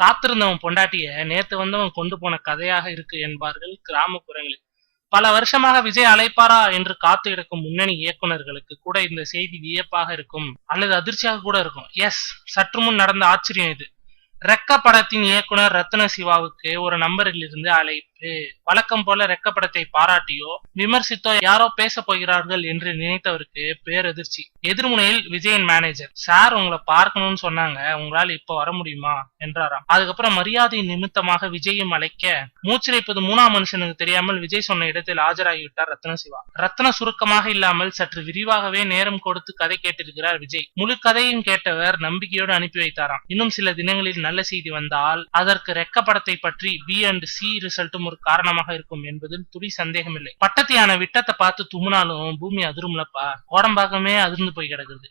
காத்திருந்தவன் பொண்டாட்டிய நேத்து வந்தவன் கொண்டு போன கதையாக இருக்கு என்பார்கள் கிராமப்புறங்களில். பல வருஷமாக விஜய் அழைப்பாரா என்று காத்து கிடக்கும் முன்னணி இயக்குனர்களுக்கு கூட இந்த செய்தி வியப்பாக இருக்கும் அல்லது அதிர்ச்சியாக கூட இருக்கும். எஸ், சற்று முன் நடந்த ஆச்சரியம் இது. ரெக்க படத்தின் இயக்குனர் ரத்ன சிவாவுக்கு ஒரு நம்பரில் இருந்து அழைப்பு. வழக்கம் போல ரெக்க படத்தை பாராட்டியோ விமர்சித்தோ யாரோ பேச போகிறார்கள் என்று நினைத்தவருக்கு பேரதிர்ச்சி. எதிர்முனையில் விஜயின் மேனேஜர், சார் உங்களை பார்க்கணும்னு சொன்னாங்க, உங்களால இப்ப வர முடியுமா என்றாராம். அதுக்கப்புறம் மரியாதை நிமித்தமாக விஜயும் அழைக்க மூச்சிரைப்பது மூணாம் மனுஷனுக்கு தெரியாமல் விஜய் சொன்ன இடத்தில் ஆஜராகிவிட்டார் ரத்ன சிவா. ரத்ன சுருக்கமாக இல்லாமல் சற்று விரிவாகவே நேரம் கொடுத்து கதை கேட்டிருக்கிறார் விஜய். முழு கதையும் கேட்டவர் நம்பிக்கையோடு அனுப்பி வைத்தாராம். இன்னும் சில தினங்களில் நல்ல செய்தி வந்தால் அதற்கு ரெக்க படத்தை பற்றி பி அண்ட் சி ரிசல்ட்டும் ஒரு காரணமாக இருக்கும் என்பதில் துளி சந்தேகமில்லை. பட்டத்தையான விட்டத்தை பார்த்து தும்முனாலும் பூமி அதிரும்லப்பா, கோடம்பாக்கமே அதிர்ந்து போய் கிடக்குது.